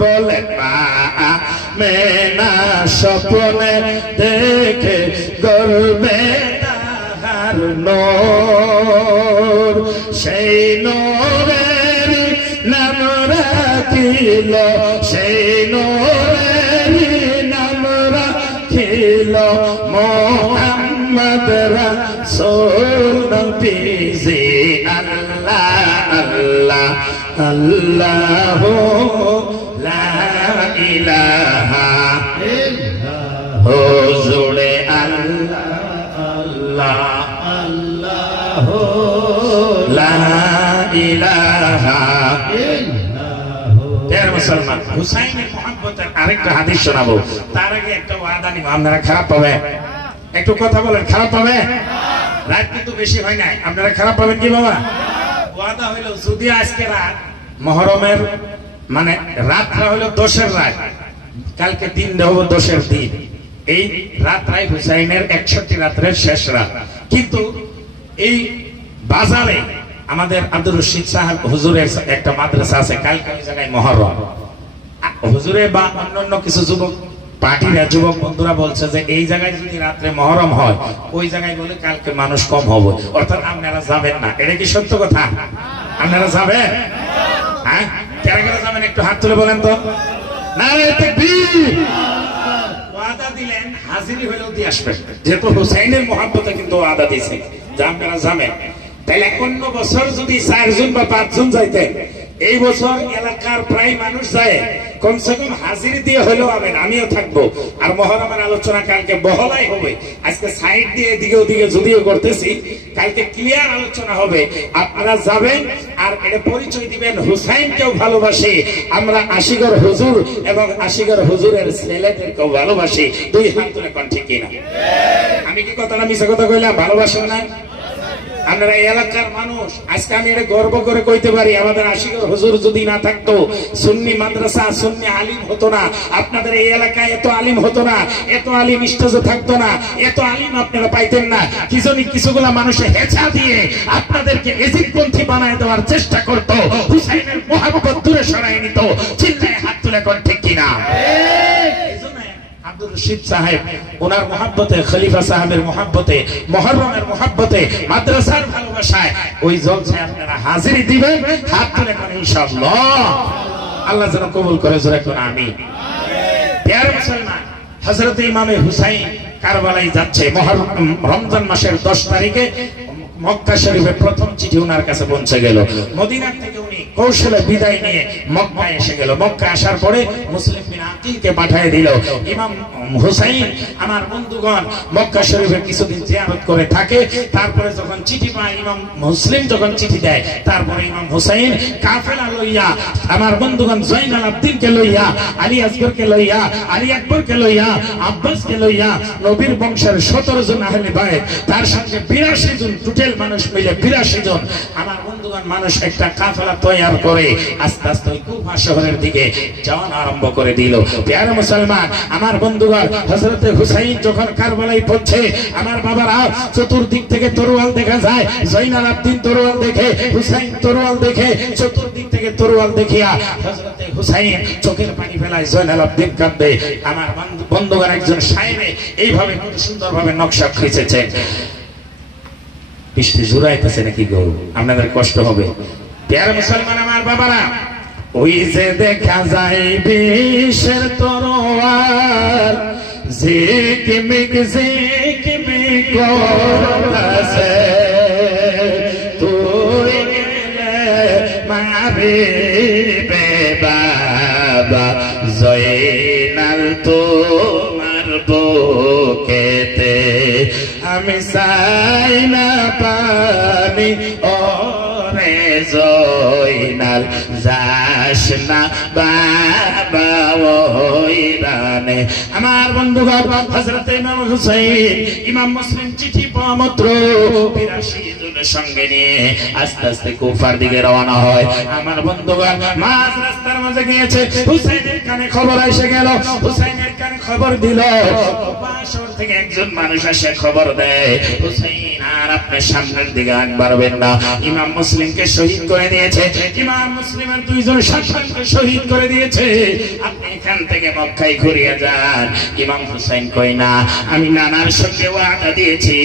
বলে মা মেনা স্বপ্নে দেখে গর্বে তাহার নূর সেই নূরের নাম রাখিল সেই নূরের নাম রাখিল মুহাম্মদ রাসূল নবীজি আল্লাহ আল্লাহ আল্লাহ লা ইলাহা ইল্লাল্লাহ হুজুরে আল্লাহ আল্লাহ আল্লাহ লা ইলাহা ইল্লাল্লাহ। মুসলমান হুসাইনের মুহাব্বতের আরেকটা হাদিস শোনাবো, তার আগে একটা ওয়াদা নিব। আপনারা খারাপ পাবে? একটু কথা বলেন, খারাপ পাবে? রাত কিন্তু বেশি হয় নাই, আপনারা খারাপ পাবেন কি বাবা? ওয়াদা হইল যদি আজকে রাত মুহররমের মানে রাতটা হইল 10-এর রাত, কালকে দিন দেব 10-এর দিন, এই রাতটাই হুসাইনের 61 রাতের শেষ রাত। কিন্তু এই বাজারে আমাদের আব্দুর রশিদ সাহেব হুজুরের একটা মাদ্রাসা আছে, কালকে ওই জায়গায় মুহররম। হুজুরে বা অন্যান্য কিছু যুবক পার্টিরা যুবক বন্ধুরা বলছে যে এই জায়গায় যদি রাত্রে মুহররম হয় ওই জায়গায় বলে কালকে মানুষ কম হবে, অর্থাৎ আপনারা যাবেন না। এটা কি সত্য কথা? আপনারা যাবেন? হ্যাঁ, কারা কারা যাবেন একটু হাত তুলে বলেন তো। নারে তাকবীর। ওয়াদা দিলেন, হাজিরি হলেও দিয়ে আসবেন, যেহেতু হুসাইনের মুহাব্বতে কিন্তু ওয়াদা দিয়েছে যে আপনারা যাবেন। তাহলে অন্য বছর যদি 4 জন বা 5 জন যাইতেন, এই বছর এলাকার প্রায় মানুষ যায়, কমসে কম হাজিরি দিয়ে হলেও আবেন, আমিও থাকবো। আর মুহররমের আলোচনা কালকে বহলাই হবে, আজকে সাইড দিয়ে এদিকে ওদিকে যদিও করতেছি, কালকে ক্লিয়ার আলোচনা হবে। আপনারা যাবেন আর এটা পরিচয় দিবেন হুসাইনকেও ভালোবাসি আমরা, আশিগর হুজুর এবং আশিগর হুজুরের ছেলেদেরকেও ভালোবাসি। 2 হাত তুলে কোন ঠিক কিনা? আমি কি কথাটা মিছা কথা কইলাম? ভালোবাসেন না আপনারা এলাকার মানুষ? আজকে আমি এটা গর্ব করে কইতে পারি, আমাদের আশিগর হুজুর যদি না থাকতো, সুন্নি মাদ্রাসা সুন্নি আলিম হতো না, আপনাদের এই এলাকায় এত আলিম হতো না, এত আলিম স্টেজে থাকতো না, এত আলিম আপনারা পাইতেন না। কি জানি কিছুগুলা মানুষে হেঁচা দিয়ে আপনাদেরকে এজিদপন্থী বানায় দেওয়ার চেষ্টা করতো, হুসাইনের মুহাব্বত দূরে সরাই নিত। চিল্লায় হাত তুলে কোন ঠিক কিনা? আব্দুর রশিদ সাহেব ওনার মুহাব্বতে, খলিফা সাহেবের মুহাব্বতে, মুহররমের মুহাব্বতে, মাদ্রাসার ভালোবাসায় ওই জলসায় আপনারা হাজিরি দিবেন। হাত তুলে করেন ইনশাআল্লাহ। আল্লাহ যেন কবুল করে, জোরে করে আমিন। প্রিয় মুসলমান, হযরত ইমামে হুসাইন কারবালায় যাচ্ছে। রমজান মাসের 10 তারিখে মক্কা শরীফে প্রথম চিঠি ওনার কাছে পৌঁছে গেল। মদিনা থেকে উনি কৌশলে বিদায় নিয়ে মক্কায় এসে গেল। মক্কা আসার পরে মুসলিম বিন আকিলকে পাঠিয়ে দিল। ইমাম হুসাইন আমার বন্ধুগণ মক্কা শরীফে কিছুদিন জিয়ারত করে থাকে। তারপরে যখন চিঠি পায়, ইমাম মুসলিম যখন চিঠি দেয়, তারপরে ইমাম হুসাইন কাফেলা লইয়া আমার বন্ধুগণ জয়নাল আবদিনকে লইয়া, আলী আসগরকে লইয়া, আলী আকবরকে লইয়া, আব্বাসকে লইয়া, নবীর বংশের 17 জন আহলে বাইত, তার সঙ্গে 82 জন, টোটাল মানুষ মিলে 82 জন আমার বন্ধুগণ মানুষ একটা কাফেলা তৈরি করে আস্তে আস্তে ওই কুফা শহরের দিকে যাওয়া আরম্ভ করে দিল। প্রিয় মুসলমান, আমার বন্ধুগণ, হযরত হুসাইন যখন কারবালায় পৌঁছে, আমার বাবারা চতুর্দিক থেকে তরোয়াল দেখা যায়। জয়নাল আবদিন তরোয়াল দেখে, হুসাইন তরোয়াল দেখে, চতুর্দিক থেকে তরোয়াল দেখিয়া হযরত হুসাইন চোখের পানি ফেলায়, জয়নাল আবদিন কাঁদে। আমার বন্ধুগণ, একজন শায়েরে এইভাবে কত সুন্দরভাবে নকশা খিঁচেছেন। বৃষ্টি জোরাইতেছে নাকি গো? আপনাদের কষ্ট হবে। প্রিয় মুসলমান, আমার বাবারা, ওই যে দেখা যায় বিষের তরোয়াল ঝিকমিক ঝিকমিক করতেছে, তুই গেলে মারিবে বাবা জয়নাল তোমার বুকেতে, আমি চাই না পানি ওরে জয়নাল, যাস না বাবা ওই রানে। আমার বন্ধুগণ, হযরত ইমাম হুসাইন, ইমাম মুসলিম চিঠি পাওয়া মাত্র 82 জনের সঙ্গে নিয়ে আস্তে আস্তে কুফার দিকে রওনা হয়। আমার বন্ধুগণ, মাঝ রাস্তার মাঝে গিয়েছে, হুসাইনের কানে খবর এসে গেল। হুসাইনের কানে খবর দিল, কুফা শহর থেকে একজন মানুষ এসে খবর দেয়, হুসাইন আর আপনি সামনের দিকে আগ বাড়বেন না। ইমাম মুসলিমকে শহীদ করে দিয়েছে, ইমাম মুসলিমের দুইজন সন্তানকে শহীদ করে দিয়েছে। আপনি এখান থেকে মক্কায় ঘুরিয়ে যান। ইমাম হুসাইন কই না, আমি নানার সঙ্গে ওয়াদা দিয়েছি